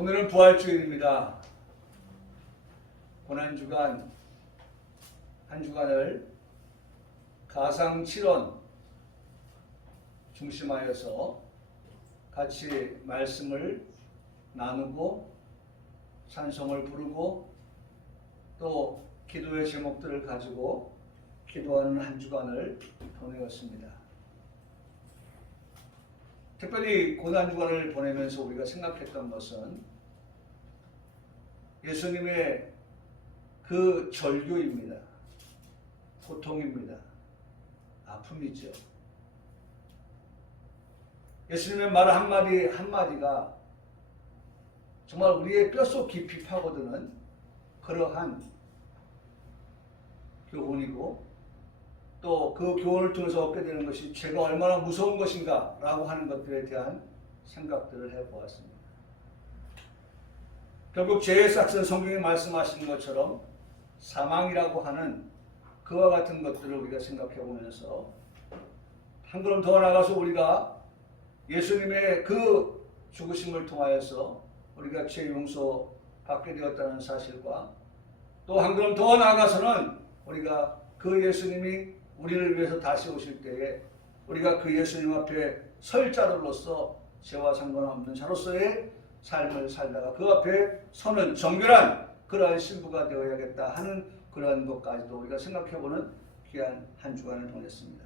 오늘은 부활주일입니다. 고난주간 한 주간을 가상칠언 중심하여서 같이 말씀을 나누고 찬송을 부르고 또 기도의 제목들을 가지고 기도하는 한 주간을 보내었습니다. 특별히 고난주간을 보내면서 우리가 생각했던 것은 예수님의 그 절규입니다. 고통입니다. 아픔이죠. 예수님의 말 한마디 한마디가 정말 우리의 뼛속 깊이 파고드는 그러한 교훈이고 또 그 교훈을 통해서 얻게 되는 것이 죄가 얼마나 무서운 것인가 라고 하는 것들에 대한 생각들을 해보았습니다. 결국 죄의 싹은 성경이 말씀하시는 것처럼 사망이라고 하는 그와 같은 것들을 우리가 생각해 보면서 한 걸음 더 나가서 우리가 예수님의 그 죽으심을 통하여서 우리가 죄 용서 받게 되었다는 사실과 또 한 걸음 더 나아가서는 우리가 그 예수님이 우리를 위해서 다시 오실 때에 우리가 그 예수님 앞에 설 자로서 죄와 상관없는 자로서의 삶을 살다가 그 앞에 서는 정결한 그러한 신부가 되어야겠다 하는 그러한 것까지도 우리가 생각해보는 귀한 한 주간을 보냈습니다.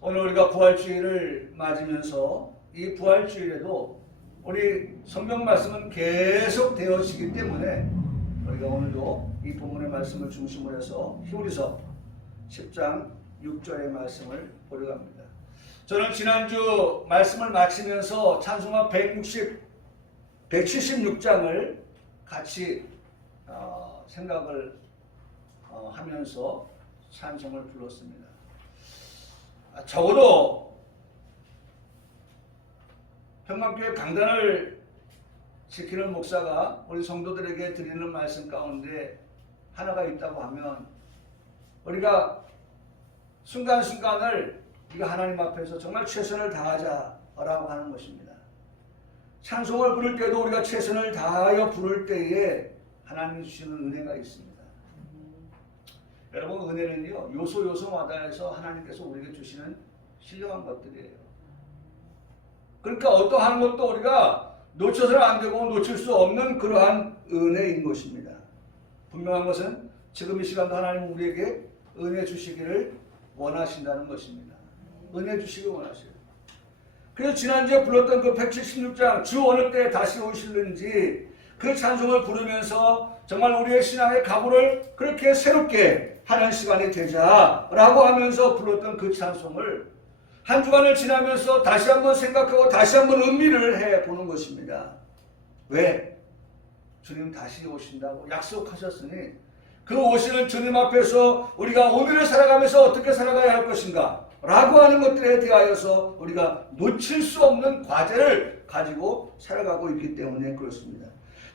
오늘 우리가 부활주일을 맞으면서 이 부활주일에도 우리 성경 말씀은 계속 되어지기 때문에 우리가 오늘도 이 본문의 말씀을 중심으로 해서 히브리서 10장 6절의 말씀을 보려고 합니다. 저는 지난주 말씀을 마치면서 찬송가 176장을 같이 생각을 하면서 찬송을 불렀습니다. 적어도 평강교회 강단을 지키는 목사가 우리 성도들에게 드리는 말씀 가운데 하나가 있다고 하면 우리가 순간순간을 우리가 하나님 앞에서 정말 최선을 다하자라고 하는 것입니다. 찬송을 부를 때도 우리가 최선을 다하여 부를 때에 하나님이 주시는 은혜가 있습니다. 여러분, 은혜는요 요소마다 해서 하나님께서 우리에게 주시는 신령한 것들이에요. 그러니까 어떠한 것도 우리가 놓쳐서는 안 되고 놓칠 수 없는 그러한 은혜인 것입니다. 분명한 것은 지금 이 시간도 하나님은 우리에게 은혜 주시기를 원하신다는 것입니다. 은혜 주시기를 원하셔요. 그래서 지난주에 불렀던 그 176장 주 어느 때 다시 오실는지 그 찬송을 부르면서 정말 우리의 신앙의 각오를 그렇게 새롭게 하는 시간이 되자라고 하면서 불렀던 그 찬송을 한 주간을 지나면서 다시 한번 생각하고 다시 한번 음미를 해보는 것입니다. 왜? 주님 다시 오신다고 약속하셨으니 그 오시는 주님 앞에서 우리가 오늘을 살아가면서 어떻게 살아가야 할 것인가 라고 하는 것들에 대하여서 우리가 놓칠 수 없는 과제를 가지고 살아가고 있기 때문에 그렇습니다.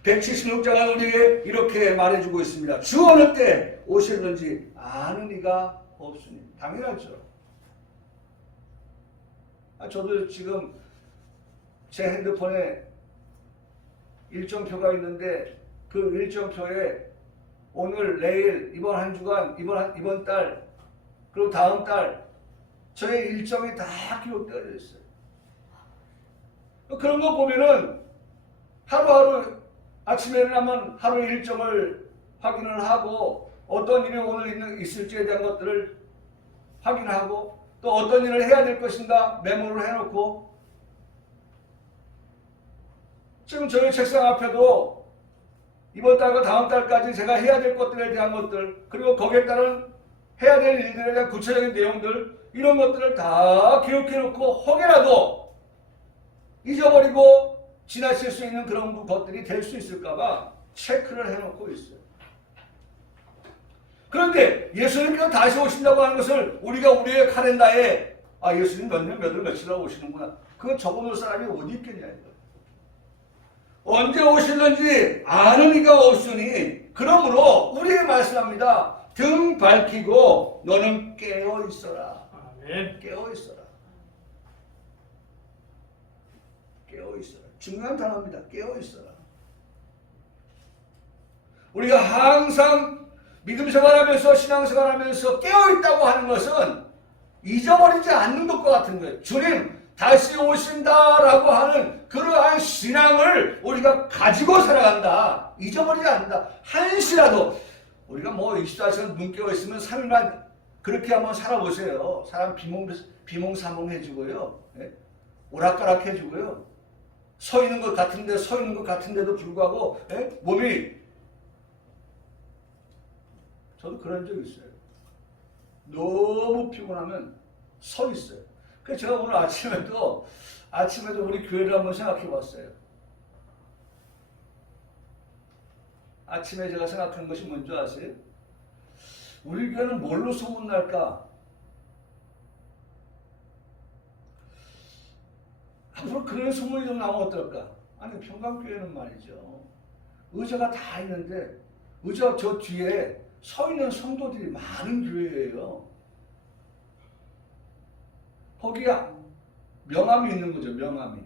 176장은 우리에게 이렇게 말해주고 있습니다. 주 어느 때 오실는지 아는 이가 없으니. 당연하죠. 저도 지금 제 핸드폰에 일정표가 있는데 그 일정표에 오늘, 내일, 이번 한 주간, 이번 달, 그리고 다음 달 저의 일정이 다 기록되어 있어요. 그런 거 보면은 하루하루 아침에 일어나면 하루의 일정을 확인을 하고 어떤 일이 오늘 있을지에 대한 것들을 확인하고 또 어떤 일을 해야 될 것인가 메모를 해놓고 지금 저희 책상 앞에도 이번 달과 다음 달까지 제가 해야 될 것들에 대한 것들 그리고 거기에 따른 해야 될 일들에 대한 구체적인 내용들 이런 것들을 다 기록해놓고 혹여라도 잊어버리고 지나칠 수 있는 그런 것들이 될 수 있을까봐 체크를 해놓고 있어요. 그런데 예수님께서 다시 오신다고 하는 것을 우리가 우리의 카렌다에 예수님 몇 년 몇 월 며칠에 오시는구나 그거 적어놓을 사람이 어디 있겠냐 이거. 언제 오실는지 아는 이가 없으니 그러므로 우리에게 말씀합니다. 등 밝히고 너는 깨어 있어라. 아멘. 깨어 있어라. 깨어 있어라. 중요한 단어입니다. 깨어 있어라. 우리가 항상 믿음 생활하면서 신앙생활하면서 깨어 있다고 하는 것은 잊어버리지 않는 것과 같은 거예요. 주님 다시 오신다라고 하는 그러한 신앙을 우리가 가지고 살아간다. 잊어버리지 않는다. 한시라도 우리가 뭐 24시간 눈 깨어 있으면 3일만 그렇게 한번 살아보세요. 사람 비몽사몽 해주고요. 예? 오락가락 해주고요. 서 있는 것 같은데도 불구하고 예? 몸이 저도 그런 적 있어요. 너무 피곤하면 서 있어요. 그래서 제가 오늘 아침에도 우리 교회를 한번 생각해 봤어요. 아침에 제가 생각한 것이 뭔지 아세요? 우리 교회는 뭘로 소문날까? 앞으로 그런 소문이 좀 나오면 어떨까? 아니 평강교회는 말이죠. 의자가 다 있는데 의자 저 뒤에 서 있는 성도들이 많은 교회예요. 거기에 명함이 있는 거죠. 명함이.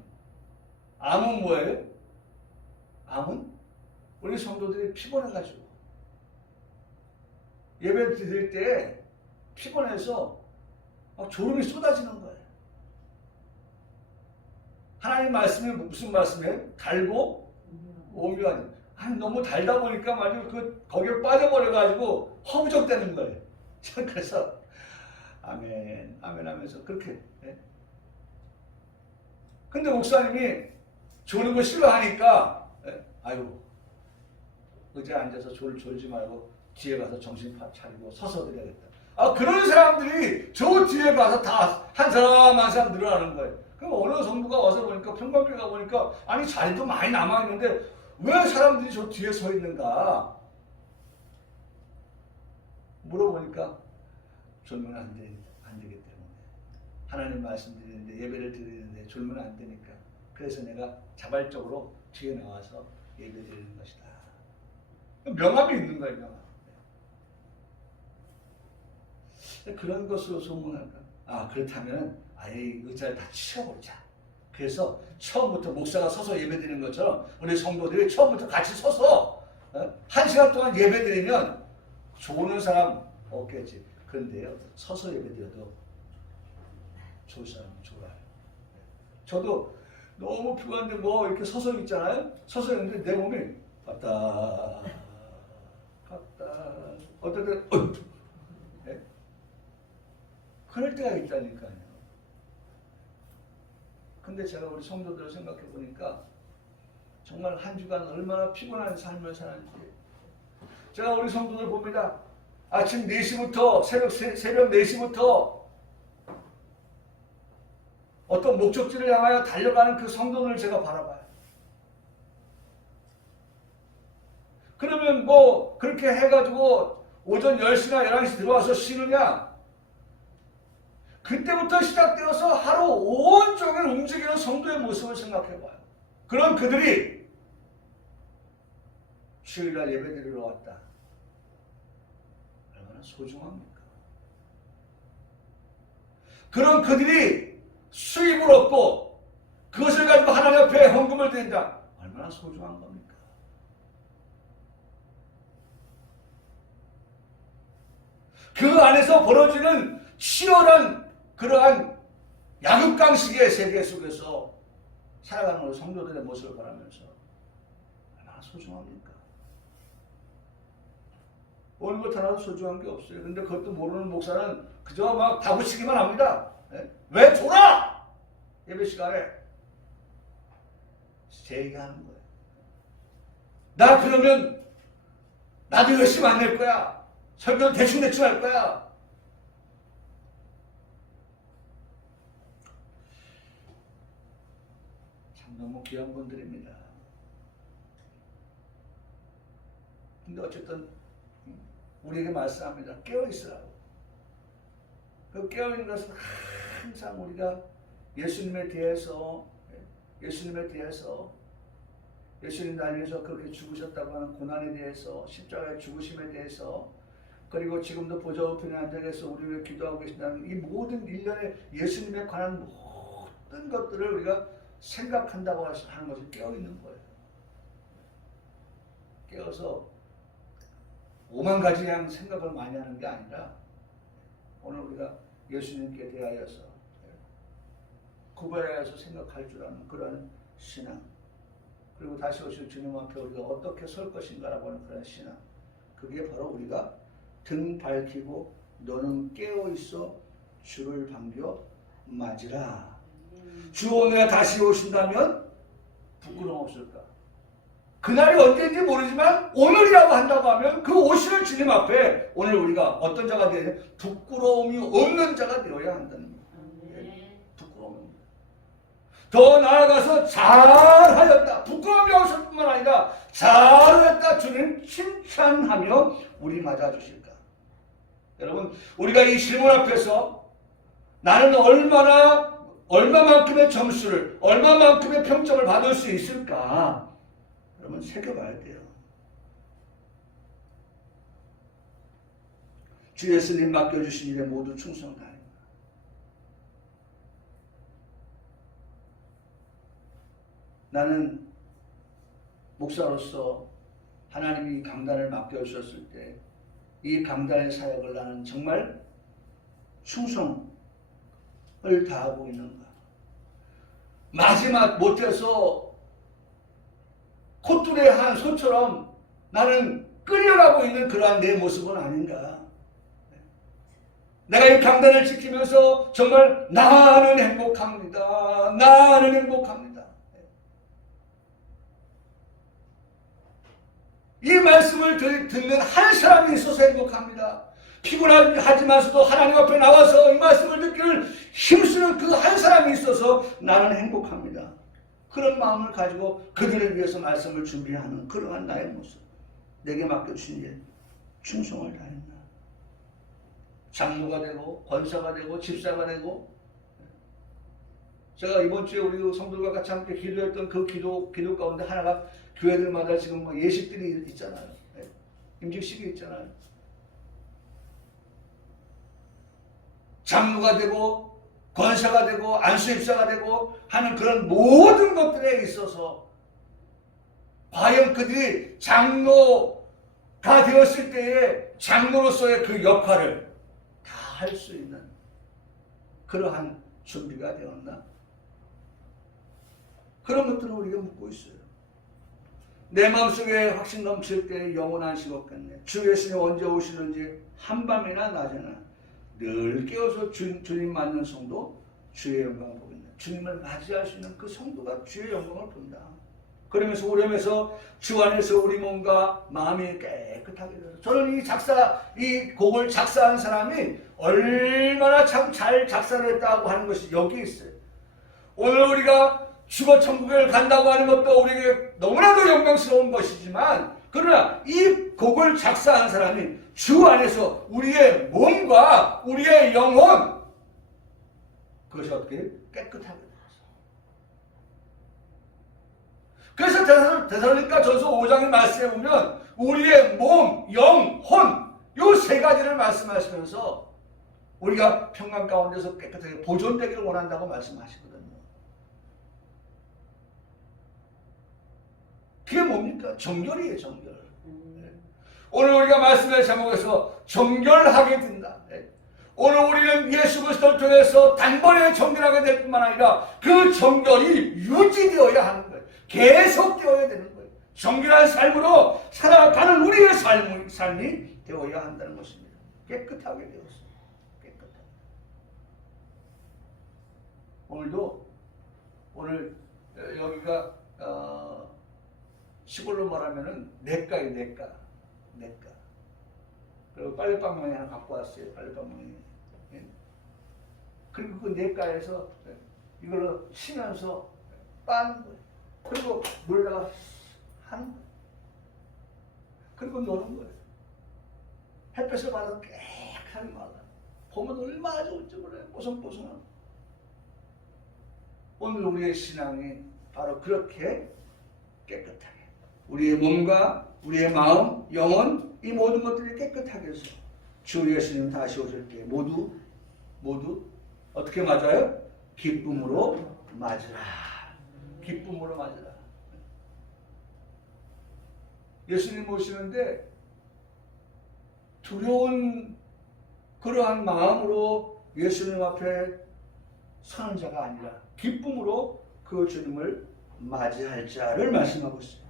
암은 뭐예요? 암은 우리 성도들이 피곤해가지고 예배 드릴 때 피곤해서 막 졸음이 쏟아지는 거예요. 하나님 말씀이 무슨 말씀이에요? 달고 오묘하니. 아니 너무 달다 보니까 말이죠. 거기에 빠져버려가지고 허무적대는 거예요. 그래서 아멘 아멘 하면서 그렇게. 예? 근데 목사님이 조는 거 싫어하니까 예? 아유 의자에 앉아서 졸지 말고 뒤에 가서 정신 차리고 서서 드려야겠다. 아 그런 사람들이 저 뒤에 가서 다 한 사람 한 사람 늘어나는 거예요. 그럼 어느 성도가 와서 보니까 평강교회 가보니까 아니 자리도 많이 남아있는데 왜 사람들이 저 뒤에 서 있는가 물어보니까 졸면 안 되기 때문에 하나님 말씀드리는데 예배를 드리는데 졸면 안 되니까 그래서 내가 자발적으로 뒤에 나와서 예배 드리는 것이다. 명함이 있는 거예요. 명함. 그런 것으로 소문할까? 아 그렇다면 아예 의자를 다 치워버리자. 그래서 처음부터 목사가 서서 예배드리는 것처럼 우리 성도들이 처음부터 같이 서서 1시간 동안 예배드리면 좋은 사람 없겠지. 그런데요 서서 예배드려도 좋을 사람은 좋아요. 저도 너무 피곤한데 뭐 이렇게 서서 있잖아요. 서서 있는데 내 몸이 갔다 어떨 때 네? 그럴 때가 있다니까요. 근데 제가 우리 성도들을 생각해 보니까 정말 한 주간 얼마나 피곤한 삶을 사는지 제가 우리 성도들 봅니다. 아침 4시부터 새벽 4시부터 어떤 목적지를 향하여 달려가는 그 성도들을 제가 바라봐요. 그러면 뭐 그렇게 해가지고 오전 10시나 11시 들어와서 쉬느냐? 그때부터 시작되어서 하루 온종일 움직이는 성도의 모습을 생각해봐요. 그런 그들이 주일날 예배드리러 왔다. 얼마나 소중합니까? 그런 그들이 수입을 얻고 그것을 가지고 하나님 앞에 헌금을 드린다. 얼마나 소중한 겁니까? 그 안에서 벌어지는 치열한 그러한 야극강식의 세계 속에서 살아가는 우리 성도들의 모습을 바라면서 얼마나 소중합니까? 어느 것 하나도 소중한 게 없어요. 근데 그것도 모르는 목사는 그저 막 다구치기만 합니다. 네? 왜 졸아? 예배 시간에 제 얘기하는 거예요. 나 그러면 나도 열심히 안 낼 거야. 설교는 대충 할 거야. 참 너무 귀한 분들입니다. 근데 어쨌든 우리에게 말씀합니다. 깨어있으라고. 그 깨어있는 것은 항상 우리가 예수님에 대해서 예수님 날 위해서 그렇게 죽으셨다고 하는 고난에 대해서 십자가의 죽으심에 대해서 그리고 지금도 보좌 우편에 앉아계셔서 우리를 기도하고 계신다는 이 모든 일련의 예수님에 관한 모든 것들을 우리가 생각한다고 하는 것이 깨어있는 거예요. 깨어서 오만 가지 그냥 생각을 많이 하는 게 아니라 오늘 우리가 예수님께 대하여서 구별하여서 생각할 줄 아는 그런 신앙, 그리고 다시 오실 주님 앞에 우리가 어떻게 설 것인가라고 하는 그런 신앙, 그게 바로 우리가 등 밝히고 너는 깨어있어 주를 반겨 맞으라. 주 오늘 다시 오신다면 부끄러움 없을까? 그날이 언제인지 모르지만 오늘이라고 한다고 하면 그 오시는 주님 앞에 오늘 우리가 어떤 자가 되어야 돼? 부끄러움이 없는 자가 되어야 한다는 거예요. 부끄러움. 더 나아가서 잘하였다. 부끄러움이 없을 뿐만 아니라 잘하였다. 주님 칭찬하며 우리 맞아주실까? 여러분, 우리가 이 질문 앞에서 나는 얼마만큼의 점수를, 얼마만큼의 평점을 받을 수 있을까? 여러분, 새겨봐야 돼요. 주 예수님 맡겨주신 일에 모두 충성다합니다. 나는 목사로서 하나님이 강단을 맡겨주셨을 때 이 강단의 사역을 나는 정말 충성을 다하고 있는가? 마지막 못해서 콧줄에 한 소처럼 나는 끌려가고 있는 그러한 내 모습은 아닌가? 내가 이 강단을 지키면서 정말 나는 행복합니다. 나는 행복합니다. 이 말씀을 듣는 한 사람이 있어서 행복합니다. 피곤하지만서도 하나님 앞에 나와서 이 말씀을 듣기를 힘쓰는 그 한 사람이 있어서 나는 행복합니다. 그런 마음을 가지고 그들을 위해서 말씀을 준비하는 그러한 나의 모습. 내게 맡겨주신 일 충성을 다했나? 장로가 되고 권사가 되고 집사가 되고, 제가 이번 주에 우리 성도들과 같이 함께 기도했던 그 기도 가운데 하나가 교회들마다 지금 뭐 예식들이 있잖아요. 임직식이 있잖아요. 장로가 되고 권사가 되고 안수입사가 되고 하는 그런 모든 것들에 있어서 과연 그들이 장로가 되었을 때에 장로로서의 그 역할을 다 할 수 있는 그러한 준비가 되었나? 그런 것들을 우리가 묻고 있어요. 내 마음속에 확신 넘칠 때 영원 안식 없겠네. 주 예수님 언제 오시는지 한밤이나 낮에나 늘 깨어서 주님 맞는 성도 주의 영광을 보겠네. 주님을 맞이할 수 있는 그 성도가 주의 영광을 본다. 그러면서 오렴해서 주 안에서 우리 몸과 마음이 깨끗하게 되어서, 저는 이 곡을 작사한 사람이 얼마나 참 잘 작사를 했다고 하는 것이 여기 있어요. 오늘 우리가 죽어 천국을 간다고 하는 것도 우리에게 너무나도 영광스러운 것이지만, 그러나 이 곡을 작사한 사람이 주 안에서 우리의 몸과 우리의 영혼, 그것이 어떻게 깨끗하게 되었어. 그래서 데살로니가 전서 5장의 말씀에 보면 우리의 몸, 영, 혼, 이 세 가지를 말씀하시면서 우리가 평강 가운데서 깨끗하게 보존되기를 원한다고 말씀하시거든요. 그게 뭡니까? 정결이에요, 정결. 오늘 우리가 말씀의 제목에서 정결하게 된다. 오늘 우리는 예수 그리스도를 통해서 단번에 정결하게 될 뿐만 아니라 그 정결이 유지되어야 하는 거예요. 계속되어야 되는 거예요. 정결한 삶으로 살아가는 우리의 삶이 되어야 한다는 것입니다. 깨끗하게 되었습니다. 깨끗하게. 오늘 여기가 시골로 말하면은 내과예요, 내과. 그리고 빨래방망이 하나 갖고 왔어요. 빨래방망이. 그리고 그 내과에서 이걸로 치면서 빠는 거예요. 그리고 물에다가 하는 거예요. 그리고 노는 거예요. 햇볕을 받아서 깨끗하게 말라. 보면 얼마나 좋을지 몰라요. 뽀송뽀송하고. 오늘 우리의 신앙이 바로 그렇게 깨끗하게, 우리의 몸과 우리의 마음, 영혼, 이 모든 것들이 깨끗하게 해서 주 예수님 다시 오실 때 모두 어떻게 맞아요? 기쁨으로 맞으라. 기쁨으로 맞으라. 예수님 모시는데 두려운 그러한 마음으로 예수님 앞에 서는 자가 아니라 기쁨으로 그 주님을 맞이할 자를 말씀하고 있습니다.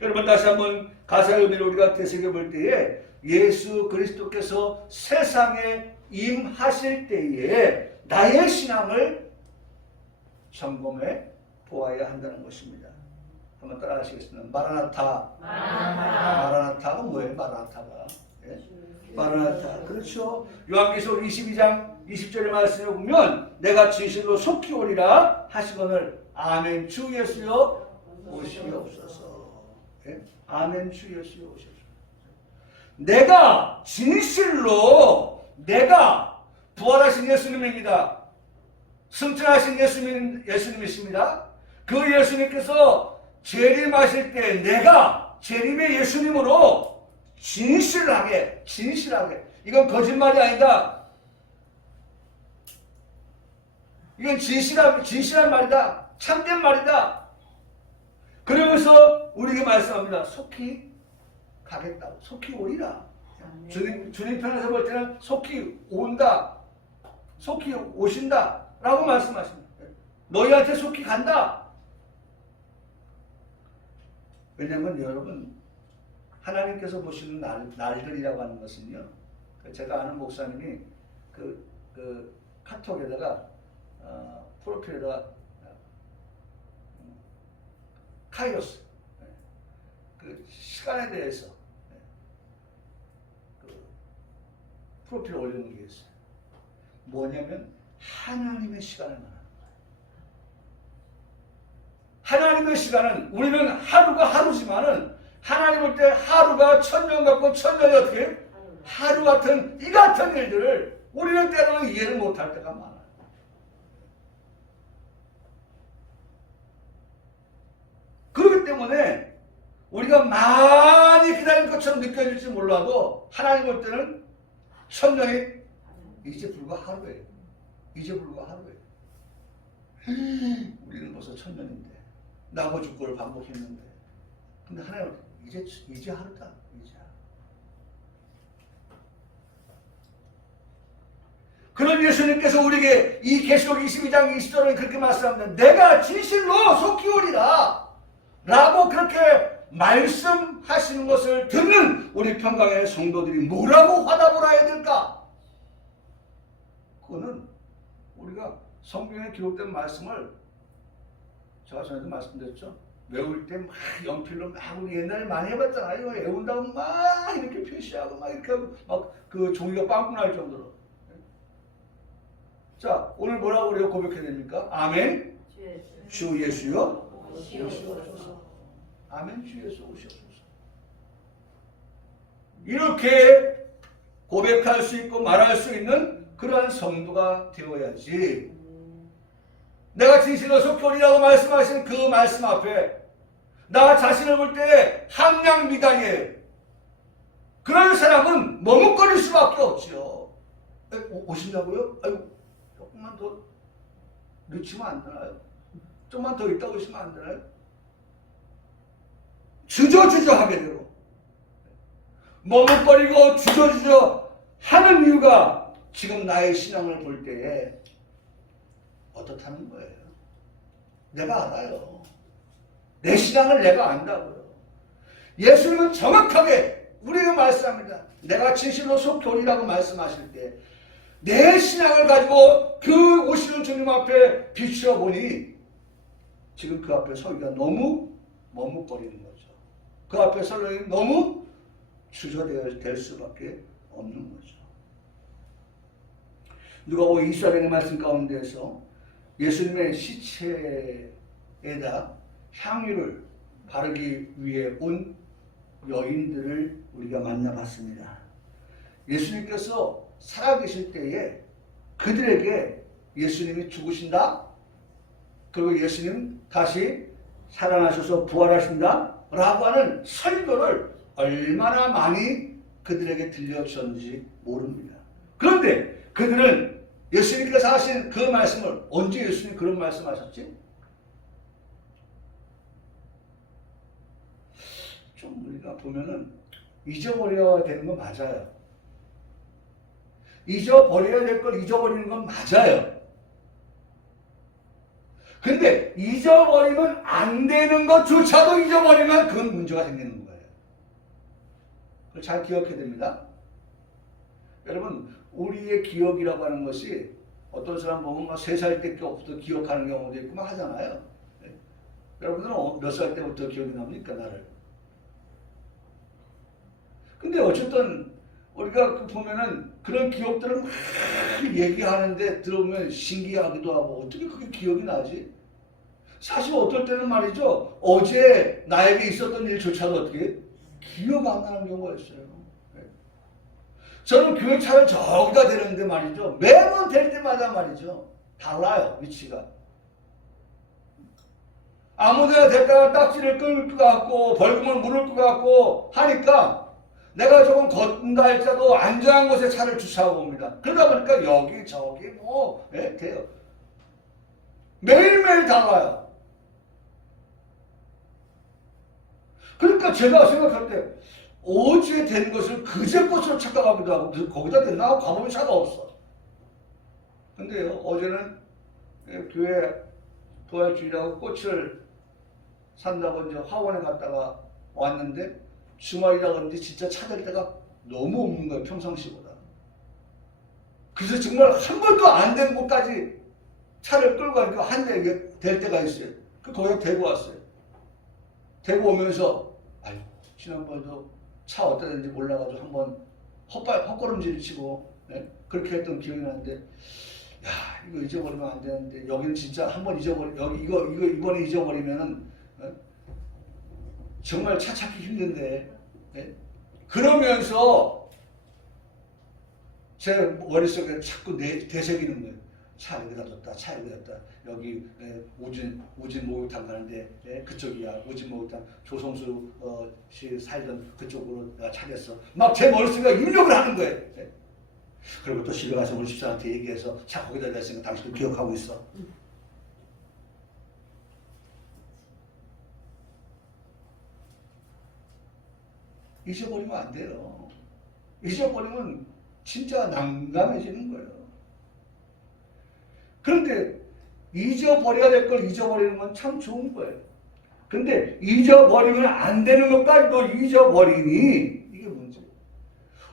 여러분 다시 한번 가사의 의미를 우리가 되새겨볼 때에 예수 그리스도께서 세상에 임하실 때에 나의 신앙을 점검해 보아야 한다는 것입니다. 한번 따라 하시겠습니다. 마라나타. 마라나타가 뭐예요? 마라나타가. 예? 마라나타. 그렇죠. 요한계시록 22장 20절의 말씀에 보면 내가 진실로 속히 오리라 하시거늘 아멘 주 예수여 오시옵소서. 예? 아멘 주 예수여 오시옵소서. 내가 진실로 내가 부활하신 예수님입니다. 승천하신 예수님이십니다. 그 예수님께서 재림하실 때 내가 재림의 예수님으로 진실하게 이건 거짓말이 아니다. 이건 진실한 말이다. 참된 말이다. 그러면서 우리에게 말씀합니다. 속히 가겠다고. 속히 오리라. 주님 편에서 볼 때는 속히 온다. 속히 오신다. 라고 말씀하십니다. 너희한테 속히 간다. 왜냐하면 여러분 하나님께서 보시는 날들이라고 하는 것은요. 제가 아는 목사님이 그 카톡에다가 프로필에다가 카이로스 그 시간에 대해서 그 프로필을 올려놓은 게 있어요. 뭐냐면 하나님의 시간을 말하는 거예요. 하나님의 시간은 우리는 하루가 하루지만은 하나님 볼 때 하루가 천년 같고 천년이 어떻게 하루 같은 이 같은 일들을 우리는 때로는 이해를 못할 때가 많아요. 그렇기 때문에 우리가 많이 기다린 것처럼 느껴질지 몰라도 하나님 볼 때는 천년이 이제 불과 하루예요. 이제 불과 하루예요. 우리는 벌써 천년인데 나고 죽고를 반복했는데 근데 하나님은 이제 하루다. 이제 하루. 그런 예수님께서 우리에게 이 계시록 22장 20절에 그렇게 말씀합니다. 내가 진실로 속히 오리라 라고 그렇게 말씀하시는 것을 듣는 우리 평강의 성도들이 뭐라고 화답을 해야 될까? 그거는 우리가 성경에 기록된 말씀을 제가 전에도 말씀드렸죠. 외울 때 막 연필로 막 우리 옛날에 많이 해봤잖아요. 외운다고 막 이렇게 표시하고 막 이렇게 하고 막 그 종이가 빵꾸 날 정도로. 자 오늘 뭐라고 우리가 고백해야 됩니까? 아멘. 주 예수여 오시옵소서. 아멘. 주 예수 오시옵소서. 이렇게 고백할 수 있고 말할 수 있는 그러한 성도가 되어야지. 내가 진실로 속히 오리라고 말씀하신 그 말씀 앞에 나 자신을 볼 때 함량미단이에요. 그런 사람은 머뭇거릴 수밖에 없죠. 오신다고요? 아이고, 조금만 더 늦추면 안 되나요? 조금만 더 있다 오시면 안 되나요? 주저주저하게 되고 머뭇거리고 주저주저 하는 이유가 지금 나의 신앙을 볼 때에 어떻다는 거예요. 내가 알아요. 내 신앙을 내가 안다고요. 예수님은 정확하게 우리에게 말씀합니다. 내가 진실로 속히 오리라고 말씀하실 때 내 신앙을 가지고 그 오시는 주님 앞에 비추어 보니 지금 그 앞에 서기가 너무 머뭇거리는 거죠. 그 앞에 서기 너무 주저될 수밖에 없는 거죠. 누가복음 24장의 말씀 가운데에서 예수님의 시체에다 향유를 바르기 위해 온 여인들을 우리가 만나봤습니다. 예수님께서 살아계실 때에 그들에게 예수님이 죽으신다. 그리고 예수님 다시 살아나셔서 부활하신다. 라고 하는 설교를 얼마나 많이 그들에게 들려주셨는지 모릅니다. 그런데 그들은 예수님께서 하신 그 말씀을 언제 예수님이 그런 말씀하셨지? 우리가 보면은 잊어버려야 되는 건 맞아요. 잊어버려야 될 걸 잊어버리는 건 맞아요. 근데 잊어버리면 안 되는 것조차도 잊어버리면 그건 문제가 생기는 거예요. 그걸 잘 기억해야 됩니다. 여러분, 우리의 기억이라고 하는 것이 어떤 사람 보면 3살 때부터 기억하는 경우도 있고 막 하잖아요. 네. 여러분들은 몇 살 때부터 기억이 납니까, 나를? 근데 어쨌든 우리가 보면은 그런 기억들을 막 얘기하는데 들어보면 신기하기도 하고 어떻게 그게 기억이 나지? 사실 어떨 때는 말이죠. 어제 나에게 있었던 일조차도 어떻게 기억 안 나는 경우가 있어요. 네. 저는 교회 차를 저기다 대는데 말이죠. 매번 될 때마다 말이죠. 달라요, 위치가. 아무데나 댔다가 딱지를 끌 것 같고 벌금을 물을 것 같고 하니까 내가 조금 걷는다 할지라도 안전한 곳에 차를 주차하고 옵니다. 그러다 보니까 여기 저기 뭐 돼요. 매일매일 달라요. 그러니까 제가 생각할 때 어제 된 것을 그제 것으로 착각하기도 하고 거기다 됐나 하고 가보면 차가 없어. 근데요, 어제는 교회 부활주일하고 꽃을 산다고 이제 화원에 갔다가 왔는데 주말이라 그런지 진짜 찾을 데가 너무 없는 거예요, 평상시보다. 그래서 정말 한 번도 안 된 곳까지 차를 끌고 가니까 한 대 될 때가 있어요. 거기다 대고 왔어요. 대고 오면서 아유, 지난번에도 차 어디다 댔는지 몰라가지고 한번 헛걸음질 치고 그렇게 했던 기억이 나는데 야, 이거 잊어버리면 안 되는데 여기는 진짜 한번 이거 이번에 잊어버리면은 정말 차 찾기 힘든데 그러면서 제 머릿속에 자꾸 되새기는 거예요. 차 여기다 뒀다, 차 여기다 뒀다. 여기 우진 목욕탕 가는데 그쪽이야. 우진 목욕탕 조성수 씨 살던 그쪽으로 내가 차겠어. 막 제 머릿속에 입력을 하는 거예요. 그리고 또 집에 가서 우리 집사한테 얘기해서 차 거기다 냈으니까 당신도 기억하고 있어. 잊어버리면 안 돼요. 잊어버리면 진짜 난감해지는 거예요. 그런데 잊어버려야 될 걸 잊어버리는 건 참 좋은 거예요. 근데 잊어버리면 안 되는 것까지도 잊어버리니 이게 문제예요.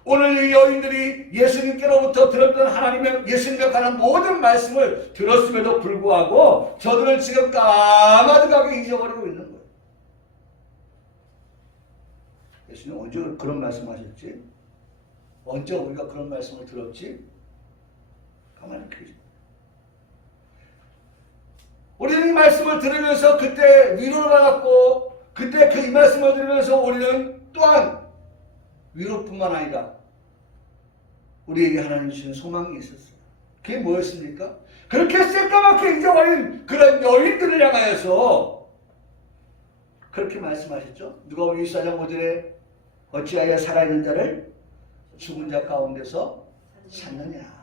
오늘 이 여인들이 예수님께로부터 들었던 하나님의 예수님에 관한 모든 말씀을 들었음에도 불구하고 저들은 지금 까마득하게 잊어버리고 있는 거예요. 예수님 언제 그런 말씀하셨지? 언제 우리가 그런 말씀을 들었지? 가만히 계시죠. 우리는 이 말씀을 들으면서 그때 위로를 받았고 그때 이 말씀을 들으면서 우리는 또한 위로뿐만 아니라 우리에게 하나님 주신 소망이 있었어요. 그게 뭐였습니까? 그렇게 새까맣게 잊어버린 그런 여인들을 향하여서 그렇게 말씀하셨죠. 누가복음 24장 5절에 어찌하여 살아있는 자를 죽은 자 가운데서 찾느냐.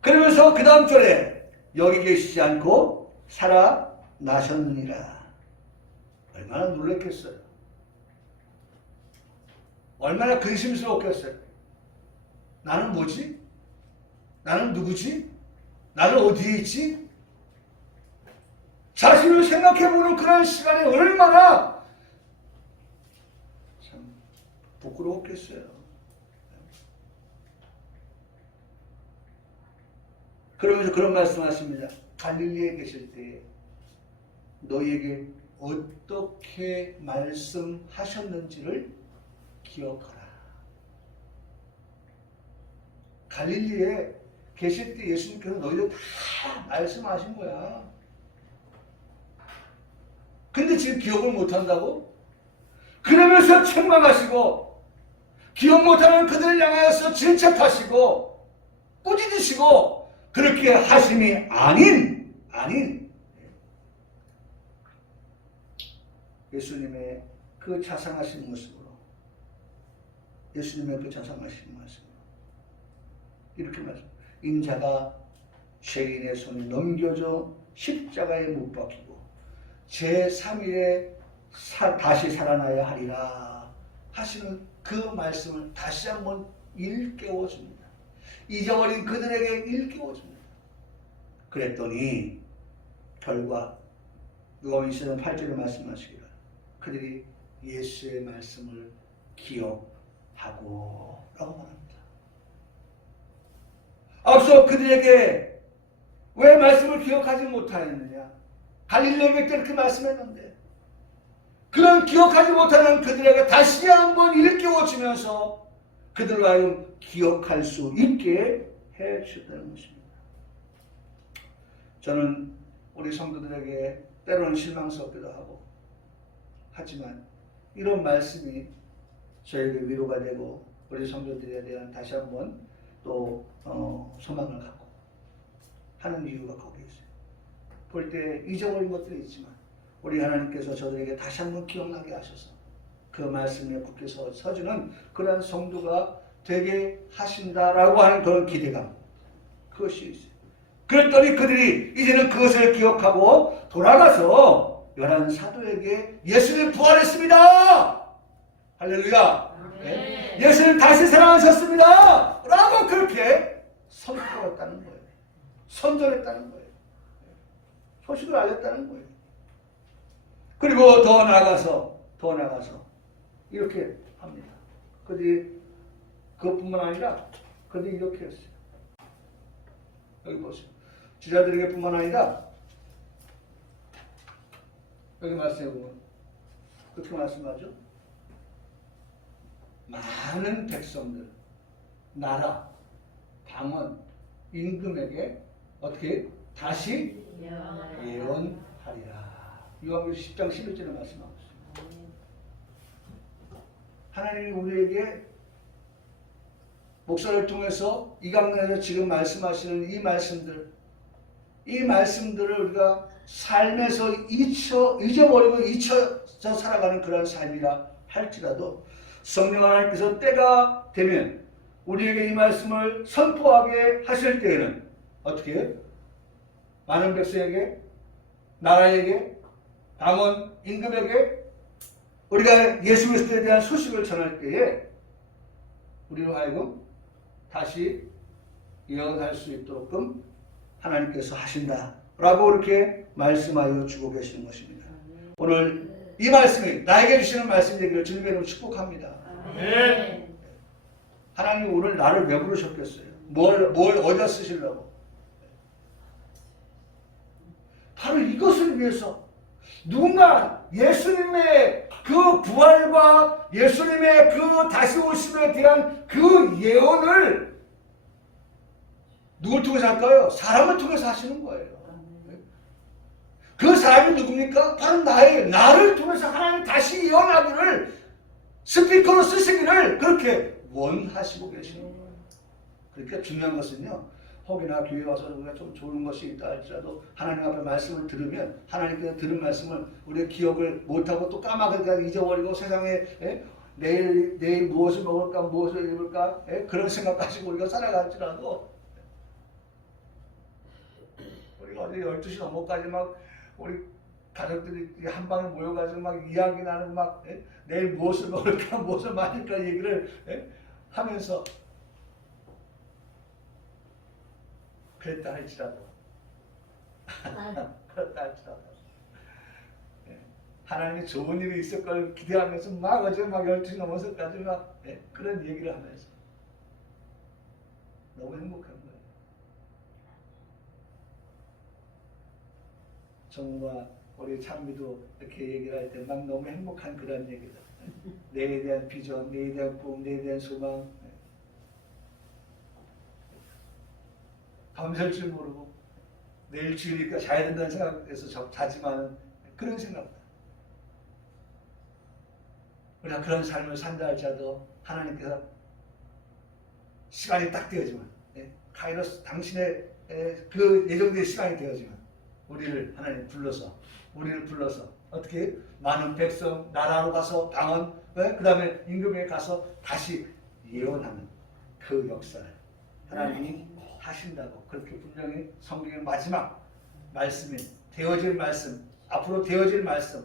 그러면서 그 다음 절에 여기 계시지 않고 살아나셨느니라. 얼마나 놀랐겠어요. 얼마나 근심스러웠겠어요. 나는 뭐지? 나는 누구지? 나는 어디에 있지? 자신을 생각해보는 그런 시간이 얼마나 참 부끄러웠겠어요. 그러면서 그런 말씀하십니다. 갈릴리에 계실 때 너희에게 어떻게 말씀하셨는지를 기억하라. 갈릴리에 계실 때 예수님께서 너희들 다 말씀하신 거야. 근데 지금 기억을 못한다고? 그러면서 책망하시고 기억 못하는 그들을 향하여서 질책하시고 꾸짖으시고 그렇게 하심이 아닌 예수님의 그 자상하신 모습으로 예수님의 그 자상하신 모습으로 이렇게 말씀 인자가 죄인의 손에 넘겨져 십자가에 못 박히고 제3일에 다시 살아나야 하리라 하시는 그 말씀을 다시 한번 일깨워줍니다. 잊어버린 그들에게 일깨워줍니다. 그랬더니 결과 누가복음 8절에 말씀하시기를 그들이 예수의 말씀을 기억하고 라고 말합니다. 앞서 그들에게 왜 말씀을 기억하지 못하였느냐? 갈릴레에 그렇게 말씀했는데 그런 기억하지 못하는 그들에게 다시 한번 일깨워주면서 그들로 하여금 기억할 수 있게 해주셨다는 것입니다. 저는 우리 성도들에게 때로는 실망스럽기도 하고 하지만 이런 말씀이 저에게 위로가 되고 우리 성도들에 대한 다시 한번 또 소망을 갖고 하는 이유가 거기에 있어요. 볼 때 잊어버린 것들이 있지만 우리 하나님께서 저들에게 다시 한번 기억나게 하셔서 그 말씀에 굳게 서주는 그러한 성도가 되게 하신다라고 하는 그런 기대감, 그것이 있어요. 그랬더니 그들이 이제는 그것을 기억하고 돌아가서 11 사도에게 예수님 부활했습니다. 할렐루야. 네. 예수님 다시 살아나셨습니다. 라고 그렇게 선포했다는 거예요. 선전했다는 거예요. 소식을 알렸다는 거예요. 그리고 더 나아가서 이렇게 합니다. 그것뿐만 아니라 그들이 이렇게 했어요. 여기 보세요. 주자들에게 뿐만 아니라 여기 말씀해 보면 그렇게 말씀하죠. 많은 백성들, 나라, 방언, 임금에게 어떻게 다시 예언하리라. 요한복음 10장 11절에 말씀하고 있습니다. 하나님이 우리에게 목사를 통해서 이 강단에서 지금 말씀하시는 이 말씀들을 우리가 삶에서 잊어버리고 잊혀져 살아가는 그런 삶이라 할지라도 성령 하나님께서 때가 되면 우리에게 이 말씀을 선포하게 하실 때에는 어떻게 해요? 많은 백성에게, 나라에게, 방언, 임금에게 우리가 예수 그리스도에 대한 소식을 전할 때에 우리로 하여금 다시 예언할 수 있도록끔 하나님께서 하신다라고 이렇게 말씀하여 주고 계시는 것입니다. 오늘 이 말씀이 나에게 주시는 말씀 되기를 주님의 이름으로 축복합니다. 네. 하나님 오늘 나를 왜 부르셨겠어요? 뭘 어디다 쓰시려고? 바로 이것을 위해서 누군가 예수님의 그 부활과 예수님의 그 다시 오심에 대한 그 예언을 누굴 통해서 할까요? 사람을 통해서 하시는 거예요. 그 사람이 누굽니까? 바로 나를 통해서 하나님 다시 예언하기를 스피커로 쓰시기를 그렇게 원하시고 계시는 거예요. 그러니까 중요한 것은요, 혹이나 교회 와서 우리가 좀 좋은 것이 있다 할지라도 하나님 앞에 말씀을 들으면 하나님께서 들은 말씀을 우리가 기억을 못하고 또 까마득하게 잊어버리고 세상에 내일 무엇을 먹을까 무엇을 입을까 그런 생각 가지고 우리가 살아갈지라도 우리가 어제 12시 넘어까지 막 우리 가족들이 한 방에 모여가지고 막 이야기 나누고 막 내일 무엇을 먹을까 무엇을 마실까 얘기를 하면서 그랬다 할지라도 하나님이 좋은 일이 있을 걸 기대하면서 막 어제 막 12시 넘어서까지 막 그런 얘기를 하면서 너무 행복한 거예요. 정우와 우리 찬미도 이렇게 얘기를 할 때 막 너무 행복한 그런 얘기들. 내일에 대한 비전, 내일에 대한 꿈, 내일에 대한 소망. 밤샐 줄 모르고 내일 주일이니까 자야 된다는 생각에서 자지만 그런 생각. 우리가 그런 삶을 산다 할지라도 하나님께서 시간이 딱 되어지만 카이로스 당신의 그 예정된 시간이 되어지만 우리를 하나님 우리를 불러서 어떻게 많은 백성 나라로 가서 방언 그 다음에 임금에 가서 다시 예언하는 그 역사를 하나님이 하신다고 그렇게 분명히 성경의 마지막 말씀인 되어질 말씀 앞으로 되어질 말씀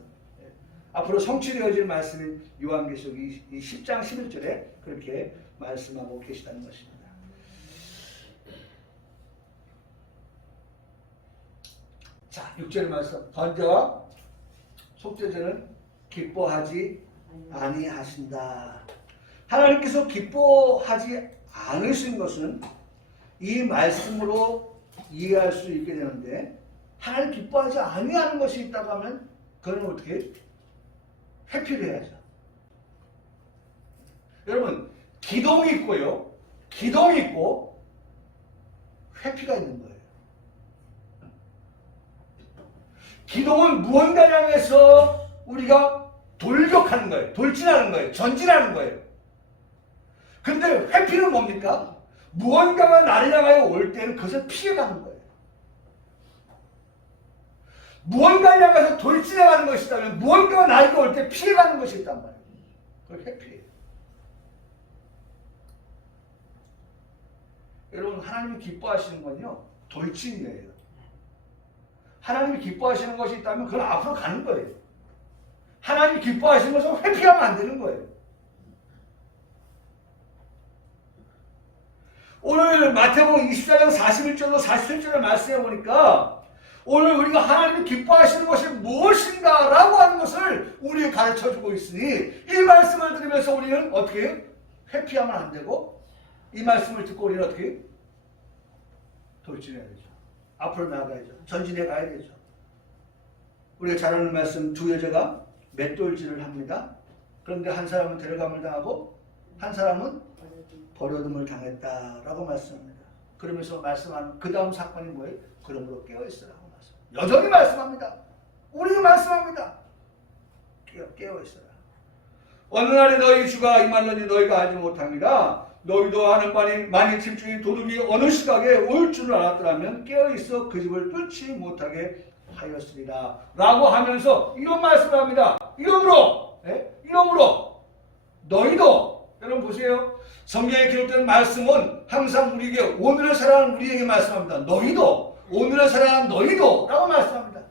앞으로 성취되어질 말씀인 요한계시록 이 10장 11절에 그렇게 말씀하고 계시다는 것입니다. 자, 6절 말씀. 번제와 속죄제는 기뻐하지 아니하신다. 하나님께서 기뻐하지 않으신 것은 이 말씀으로 이해할 수 있게 되는데, 하나님 기뻐하지 아니하는 것이 있다고 하면 그건 어떻게 회피를 해야죠. 여러분, 기동이 있고요, 기동이 있고 회피가 있는 거예요. 기동은 무언가를 향해서 우리가 돌격하는 거예요. 돌진하는 거예요. 전진하는 거예요. 근데 회피는 뭡니까? 무언가가 나를 향하여 올 때는 그것을 피해가는 거예요. 무언가를 향해서 돌진해가는 것이 있다면 무언가가 나에게 올 때 피해가는 것이 있단 말이에요. 그걸 회피해요. 여러분, 하나님이 기뻐하시는 건요, 돌진이에요. 하나님이 기뻐하시는 것이 있다면 그건 앞으로 가는 거예요. 하나님이 기뻐하시는 것은 회피하면 안 되는 거예요. 오늘 마태복음 24장 41절로 47절을 말씀해 보니까 오늘 우리가 하나님이 기뻐하시는 것이 무엇인가 라고 하는 것을 우리에게 가르쳐주고 있으니, 이 말씀을 들으면서 우리는 어떻게 회피하면 안 되고, 이 말씀을 듣고 우리는 어떻게 돌진해야 되죠. 앞으로 나아가야죠. 전진해 가야 되죠. 우리가 잘 아는 말씀, 두 여자가 맷돌질을 합니다. 그런데 한 사람은 데려감을 당하고 한 사람은 버려둠을 당했다라고 말씀합니다. 그러면서 말씀하는 그 다음 사건이 뭐예요? 그러므로 깨어있으라고 말씀. 여전히 말씀합니다. 우리는 말씀합니다. 깨어있으라. 어느 날에 너희 주가 임하느니 너희가 알지 못합니다. 너희도 하는 바니 만일 집주인 도둑이 어느 시각에 올 줄을 알았더라면 깨어있어 그 집을 뚫지 못하게 하였으리라 라고 하면서 이런 말씀을 합니다. 이러므로 너희도, 여러분 보세요. 성경에 기록된 말씀은 항상 우리에게, 오늘을 살아가는 우리에게 말씀합니다. 너희도, 오늘을 살아가는 너희도 라고 말씀합니다.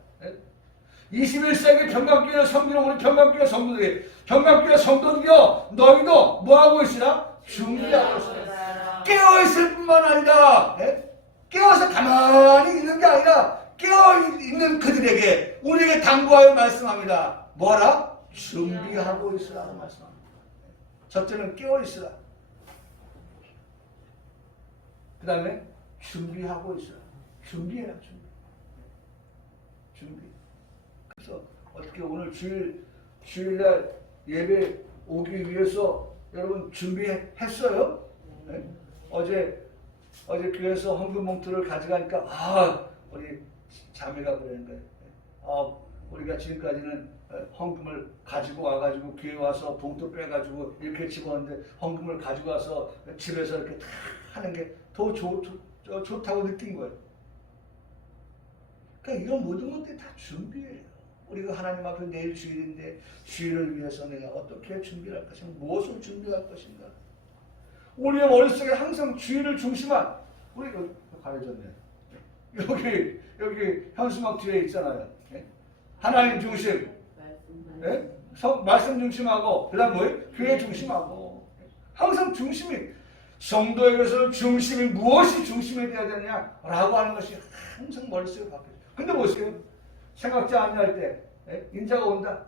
21세기 평강교회 성도는 우리 평강교회 성도들이, 평강교회 성도들이여 너희도 뭐하고 있으라? 준비하고 있으라. 깨어있을 뿐만 아니라, 깨어서 가만히 있는 게 아니라 깨어있는 그들에게 우리에게 당부하여 말씀합니다. 뭐하라? 준비하고 있으라고 말씀합니다. 첫째는 깨어있으라. 그 다음에 준비하고 있으라. 준비해라. 준비. 그래서 어떻게 오늘 주일날 예배 오기 위해서 여러분 준비했어요? 네? 어제 교회에서 헌금 봉투를 가져가니까 우리 자매가 그러는 거예요. 우리가 지금까지는 헌금을 가지고 와가지고 교회 와서 봉투 빼가지고 이렇게 집었는데 헌금을 가지고 와서 집에서 이렇게 다 하는 게 더 좋다고 느낀 거예요. 그러니까 이런 모든 것들이 다 준비예요. 우리가 하나님 앞에 내일 주일인데 주일을 위해서 내가 어떻게 준비할 것인가, 무엇을 준비할 것인가. 우리의 머릿속에 항상 주일을 중심한, 우리 가려졌네. 여기 현수막 뒤에 있잖아요. 하나님 중심, 말씀 중심하고, 그 다음 뭐예요? 교회 중심하고. 항상 중심이, 성도에게서 중심이, 무엇이 중심이 되어야 되느냐라고 하는 것이 항상 머릿속에 바뀌어요. 근데 보세요. 생각지 않을 때 인자가 온다.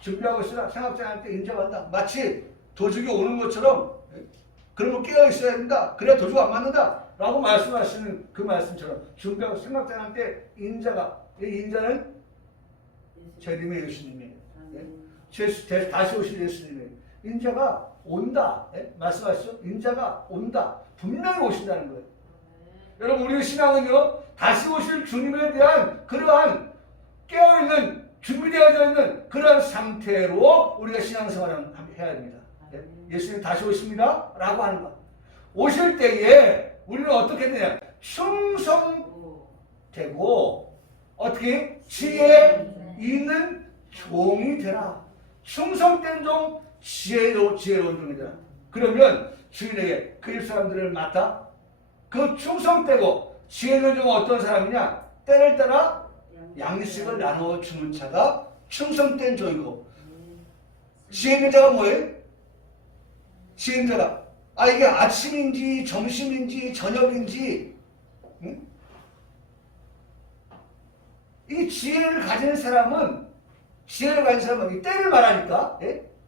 준비하고 있으라. 생각지 않을 때 인자가 온다. 마치 도둑이 오는 것처럼, 그러면 깨어 있어야 된다. 그래야 도둑 안 맞는다. 라고 말씀하시는 그 말씀처럼 준비하고 생각지 않을 때 인자가, 이 인자는 재림의 예수님이에요. 다시 오실 예수님이에요. 인자가 온다. 말씀하시죠? 인자가 온다. 분명히 오신다는 거예요. 여러분, 우리의 신앙은요, 다시 오실 주님에 대한 그러한 깨어있는, 준비되어져 있는 그러한 상태로 우리가 신앙생활을 해야 됩니다. 예수님 다시 오십니다 라고 하는 것. 오실 때에 우리는 어떻게 되냐? 충성되고 어떻게? 지혜 있는 종이 되라. 충성된 종, 지혜로운 종이 되라. 그러면 주인에게 그 입사람들을 맡아 그 충성되고 지혜 있는 종은 어떤 사람이냐? 때를 따라 양식을 나누어 주는 자가 충성된 종이고. 지혜 있는 자가 뭐예요? 지혜 있는 자가 이게 아침인지 점심인지 저녁인지 이 지혜를 가진 사람은 이 때를 말하니까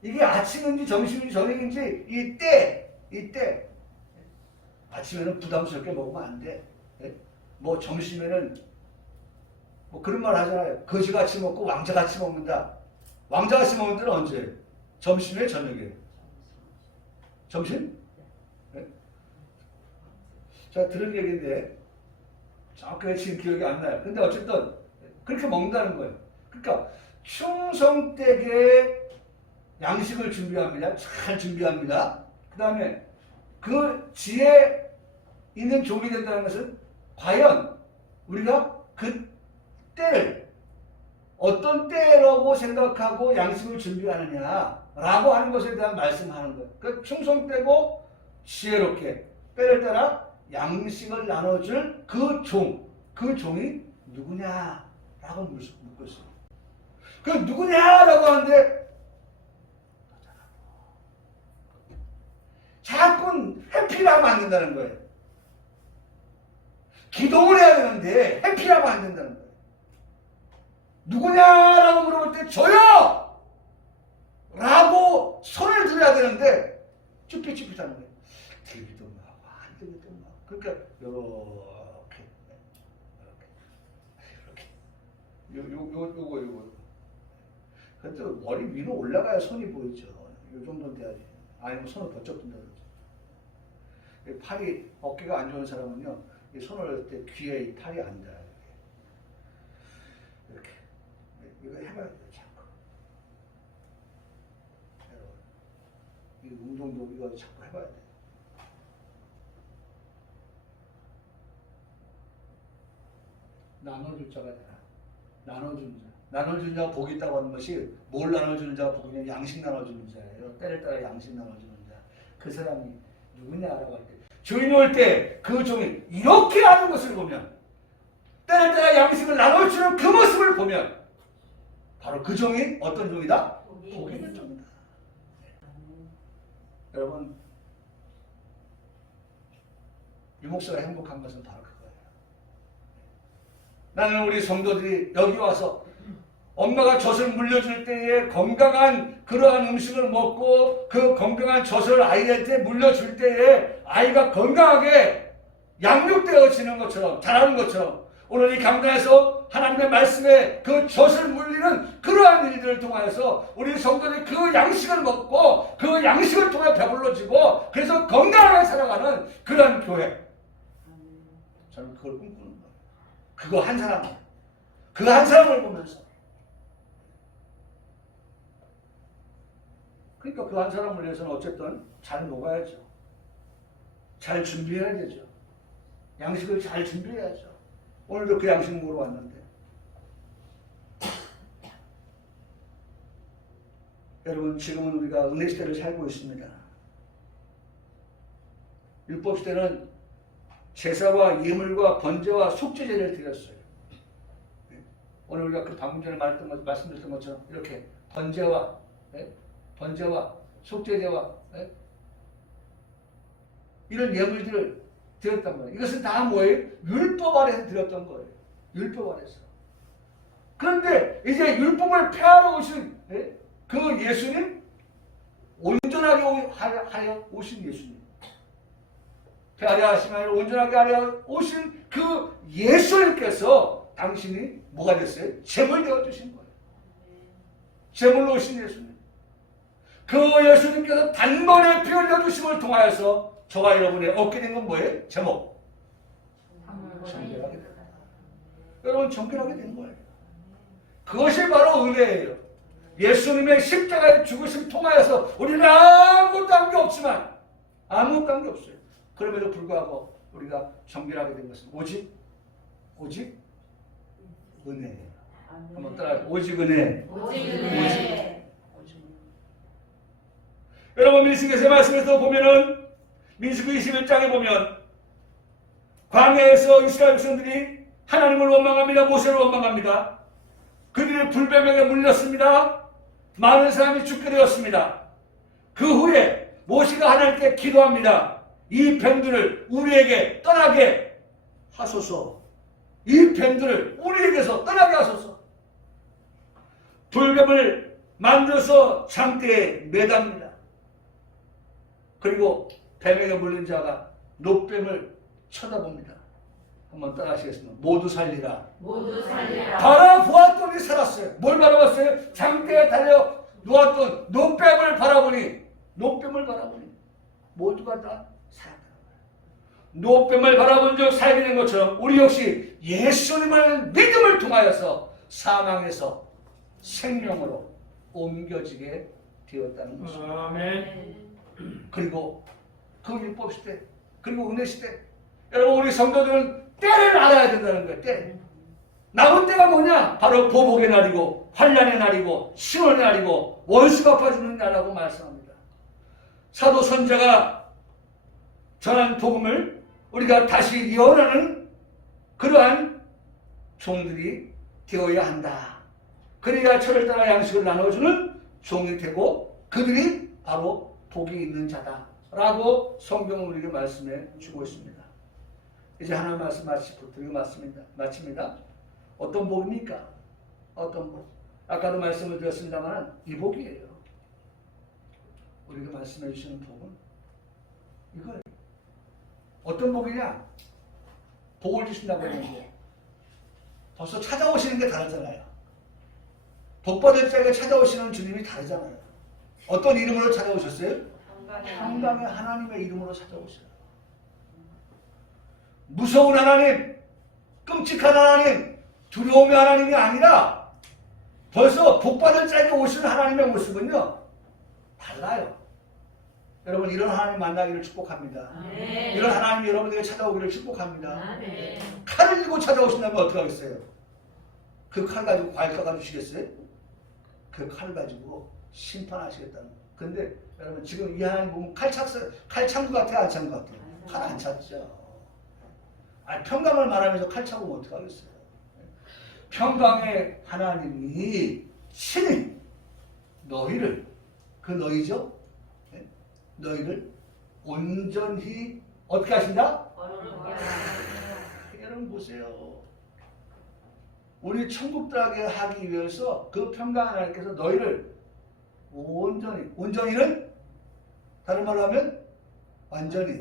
이게 아침인지 점심인지 저녁인지 이 때 아침에는 부담스럽게 먹으면 안 돼. 뭐 점심에는 뭐 그런 말 하잖아요. 거지같이 먹고 왕자같이 먹는다. 왕자같이 먹는 데는 언제? 점심에 저녁에. 점심? 네? 제가 들은 얘기인데 정확하게 지금 기억이 안 나요. 근데 어쨌든 그렇게 먹는다는 거예요. 그러니까 충성되게 양식을 준비합니다. 잘 준비합니다. 그 다음에 그 지혜 있는 종이 된다는 것은 과연 우리가 그 때를 어떤 때라고 생각하고 양식을 준비하느냐라고 하는 것에 대한 말씀하는 거예요. 그 충성되고 지혜롭게 때를 따라 양식을 나눠줄 그 종이 누구냐라고 묻고 있어요. 그 누구냐라고 하는데 자꾸 해피라고 안 된다는 거예요. 기도를 해야 되는데 해피라고 안 된다는 거예요. 누구냐라고 물어볼 때 저요! 라고 손을 들어야 되는데 쭈삣쭈삣하는 거예요. 되기도 하고 안 되기도 하고. 그러니까 요거. 근데 머리 위로 올라가야 손이 보이죠. 요 정도는 돼야지. 아니면 손을 번쩍 든다든지. 팔이 어깨가 안 좋은 사람은요, 이 손을 할 때 귀에 이 팔이 안 닿아요. 이렇게. 이거 해봐야 돼요, 자꾸. 이 운동도 이거 자꾸 해봐야 돼요. 나눠줄 자가 되나? 나눠주는 자. 나눠주는 자가 복이 있다고 하는 것이 뭘 나눠주는 자가 복이냐? 양식 나눠주는 자예요. 때를 따라 양식 나눠주는 자. 그 사람이 누구냐라고 할 때, 주인이 올 때 그 종이 이렇게 하는 것을 보면, 때를 따라 양식을 나눠주는 그 모습을 보면 바로 그 종이 어떤 종이다? 복이 있는 종이다. 여러분, 유목사가 행복한 것은 바로 그거예요. 나는 우리 성도들이 여기 와서 엄마가 젖을 물려줄 때에 건강한 그러한 음식을 먹고 그 건강한 젖을 아이한테 물려줄 때에 아이가 건강하게 양육되어지는 것처럼, 자라는 것처럼 오늘 이 강단에서 하나님의 말씀에 그 젖을 물리는 그러한 일들을 통하여서 우리 성도들이 그 양식을 먹고 그 양식을 통해 배불러지고 그래서 건강하게 살아가는 그러한 교회. 저는 그걸 꿈꾸는 거예요. 그거 한 사람, 그 한 사람을 보면서. 그러니까 그 한 사람을 위해서는 어쨌든 잘 먹어야죠. 잘 준비해야 되죠. 양식을 잘 준비해야죠. 오늘도 그 양식 먹으러 왔는데. 여러분, 지금은 우리가 은혜 시대를 살고 있습니다. 율법 시대는 제사와 예물과 번제와 속죄제를 드렸어요. 오늘 우리가 그 방금 전에 말씀드렸던 것처럼 이렇게 번제와 속죄제와 이런 예물들을 드렸단 말이에요. 이것은 다 뭐예요? 율법 아래서 드렸던 거예요. 율법 아래서. 그런데 이제 율법을 폐하러 오신 그 예수님, 온전하게 하여 오신 예수님, 폐하려 하시면 아니라 온전하게 하려 오신 그 예수님께서 당신이 뭐가 됐어요? 제물 되어주신 거예요. 제물로 오신 예수님. 그 예수님께서 단번에 피 흘려주심을 통하여서 저와 여러분이 얻게 된 건 뭐예요? 제목. 정결하게 된 거예요. 여러분, 정결하게 된 거예요. 그것이 바로 은혜예요. 예수님의 십자가의 죽으심 통하여서 우리는 아무것도 한 게 없지만, 아무것도 한 게 없어요. 그럼에도 불구하고 우리가 정결하게 된 것은 오직 은혜예요. 한번 따라해요. 오직 은혜. 오직 은혜. 여러분, 민수기에서 말씀에서 보면은 민수기 21장에 보면 광야에서 이스라엘 백성들이 하나님을 원망합니다. 모세를 원망합니다. 그들이 불뱀에게 물렸습니다. 많은 사람이 죽게 되었습니다. 그 후에 모세가 하나님께 기도합니다. 이 뱀들을 우리에게 떠나게 하소서. 이 뱀들을 우리에게서 떠나게 하소서. 불뱀을 만들어서 장대에 매답니다. 그리고 뱀에게 물린 자가 노뱀을 쳐다봅니다. 한번 따라하시겠습니다. 모두 살리라. 모두 살리라. 바라보았더니 살았어요. 뭘 바라봤어요? 장대에 달려 누웠던 노뱀을 바라보니 모두가 다 살았다. 노뱀을 바라본 적 살게 된 것처럼 우리 역시 예수님을 믿음을 통하여서 사망에서 생명으로 옮겨지게 되었다는 것입니다. 아멘. 그리고 그 율법 시대, 그리고 은혜 시대, 여러분 우리 성도들은 때를 알아야 된다는 거예요. 때. 남은 때가 뭐냐? 바로 보복의 날이고 환난의 날이고 시온의 날이고 원수가 갚아주는 날이라고 말씀합니다. 사도 선자가 전한 복음을 우리가 다시 이어나는 그러한 종들이 되어야 한다. 그래야 철을 따라 양식을 나눠주는 종이 되고 그들이 바로 복이 있는 자다라고 성경은 우리에게 말씀해 주고 있습니다. 이제 하나 말씀 드리고 마칩니다. 어떤 복입니까? 어떤 복? 아까도 말씀을 드렸습니다만 이 복이에요. 우리가 말씀해 주시는 복은 이거예요. 어떤 복이냐? 복을 주신다고 했는데 벌써 찾아오시는 게 다르잖아요. 복받을 자에게 찾아오시는 주님이 다르잖아요. 어떤 이름으로 찾아오셨어요? 평강의 하나님의 이름으로 찾아오셔요. 무서운 하나님, 끔찍한 하나님, 두려움의 하나님이 아니라 벌써 복받을 자에게 오시는 하나님의 모습은요 달라요. 여러분 이런 하나님 만나기를 축복합니다. 아멘. 이런 하나님이 여러분에게 찾아오기를 축복합니다. 아멘. 칼을 들고 찾아오신다면 어떻게 하겠어요? 그 칼 가지고 과일 깎아주시겠어요? 그 칼 가지고 심판하시겠다는 거예요. 근데 여러분 지금 이 하나님 보면 칼창구 같아요? 안 찬구 같아요? 칼 안 찼죠. 아니, 평강을 말하면서 칼 차고 어떻게 하겠어요? 평강의 하나님이 친히 너희를, 그 너희죠? 네? 너희를 온전히 어떻게 하신다? 여러분 보세요. 우리 천국 들어가게 하기 위해서 그 평강 하나님께서 너희를 온전히는 다른 말로 하면 완전히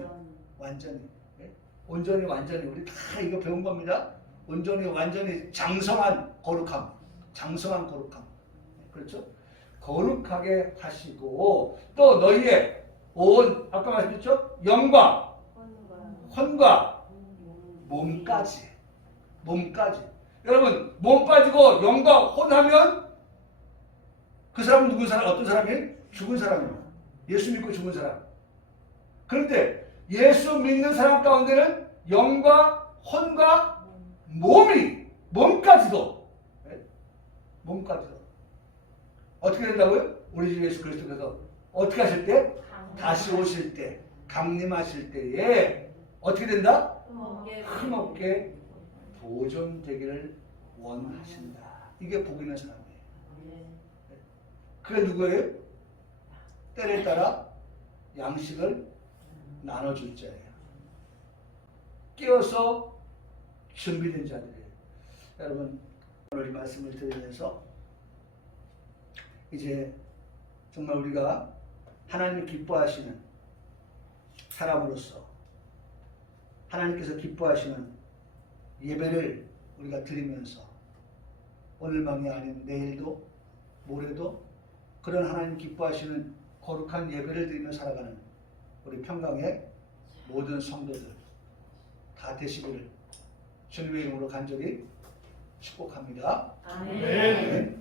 네? 온전히 완전히 우리 다 이거 배운 겁니다. 온전히 완전히 장성한 거룩함 그렇죠? 거룩하게 하시고 또 너희의 아까 말씀드렸죠? 영과 혼과 몸까지 여러분 몸 빠지고 영과 혼하면 그 사람은 누군 사람? 어떤 사람이에요? 죽은 사람이에요. 예수 믿고 죽은 사람. 그런데 예수 믿는 사람 가운데는 영과 혼과 몸까지도 어떻게 된다고요? 우리 주 예수 그리스도께서 어떻게 하실 때? 다시 오실 때, 강림하실 때에 어떻게 된다? 힘없게 보존되기를 원하신다. 이게 복 있는 사람이에요. 그게 누구예요? 때를 따라 양식을 나눠줄 자예요. 깨어서 준비된 자들이에요. 여러분 오늘 이 말씀을 드리면서 이제 정말 우리가 하나님이 기뻐하시는 사람으로서 하나님께서 기뻐하시는 예배를 우리가 드리면서 오늘만이 아닌 내일도 모레도 그런 하나님 기뻐하시는 거룩한 예배를 드리며 살아가는 우리 평강의 모든 성도들 다 되시기를 주님의 이름으로 간절히 축복합니다. 아멘. 네.